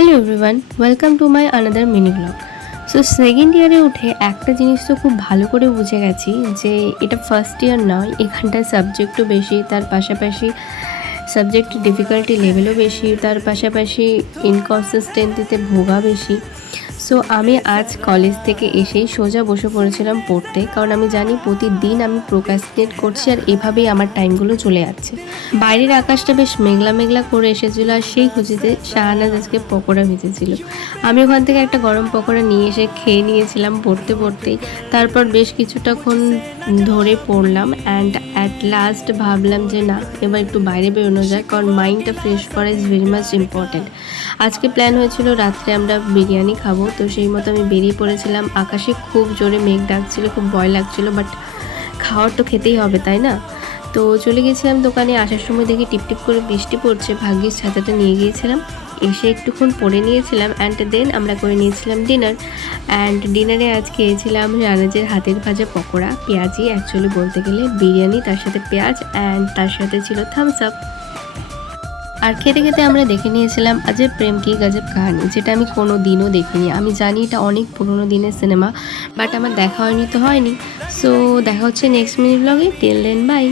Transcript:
Hello everyone, welcome to my another mini blog. So second ইয়ারে উঠে একটা জিনিস তো খুব ভালো করে বুঝে গেছি যে এটা ফার্স্ট ইয়ার নয়, এখানটায় সাবজেক্টও বেশি, তার পাশাপাশি সাবজেক্ট ডিফিকাল্টি লেভেলও বেশি, তার পাশাপাশি ইনকনসিস্টেন্সিতে ভোগা বেশি। সো আমি আজ কলেজ থেকে এসেই সোজা বসে পড়েছিলাম পড়তে, কারণ আমি জানি প্রতিদিন আমি প্রোক্রাস্টিনেট করছি আর এভাবেই আমার টাইমগুলো চলে যাচ্ছে। বাইরের আকাশটা বেশ মেঘলা মেঘলা করে এসেছিলো, আর সেই খুঁজিতে শাহানাজ আজকে পকোড়া ভেজেছিল। আমি ওখান থেকে একটা গরম পকোড়া নিয়ে এসে খেয়ে নিয়েছিলাম পড়তে পড়তেই। তারপর বেশ কিছুটাক্ষণ ধরে পড়লাম অ্যান্ড অ্যাট লাস্ট ভাবলাম যে না, এবার একটু বাইরে বেরোনো যায়, কারণ মাইন্ডটা ফ্রেশ করা ইজ ভেরি মাচ ইম্পর্ট্যান্ট। আজকে প্ল্যান হয়েছিল রাত্রে আমরা বিরিয়ানি খাবো, তো সেই মতো আমি বেরিয়ে পড়েছিলাম। আকাশে খুব জোরে মেঘ ডাকছিল, খুব ভয় লাগছিল, বাট খাওয়ার তো খেতেই হবে, তাই না? তো চলে গেছিলাম দোকানে। আসার সময় দেখি টিপটিপ করে বৃষ্টি পড়ছে, ভাগ্যিস ছাতাটা নিয়ে গিয়েছিলাম। এসে একটুক্ষণ পরে নিয়েছিলাম অ্যান্ড দেন আমরা করে নিয়েছিলাম ডিনার। অ্যান্ড ডিনারে আজ খেয়েছিলাম রানাজের হাতের ভাজা পকোড়া, পেঁয়াজি, অ্যাকচুয়ালি বলতে গেলে বিরিয়ানি, তার সাথে পেঁয়াজ অ্যান্ড তার সাথে ছিল থামস আপ। আর খেতে খেতে আমরা দেখে নিয়েছিলাম আজব প্রেম কি গজব কাহানি, যেটা আমি কোনো দিনও দেখিনি। আমি জানি এটা অনেক পুরোনো দিনের সিনেমা, বাট আমার দেখা হয়নি তো হয়নি। সো দেখা হচ্ছে নেক্সট মিনি ব্লগে। Till then by.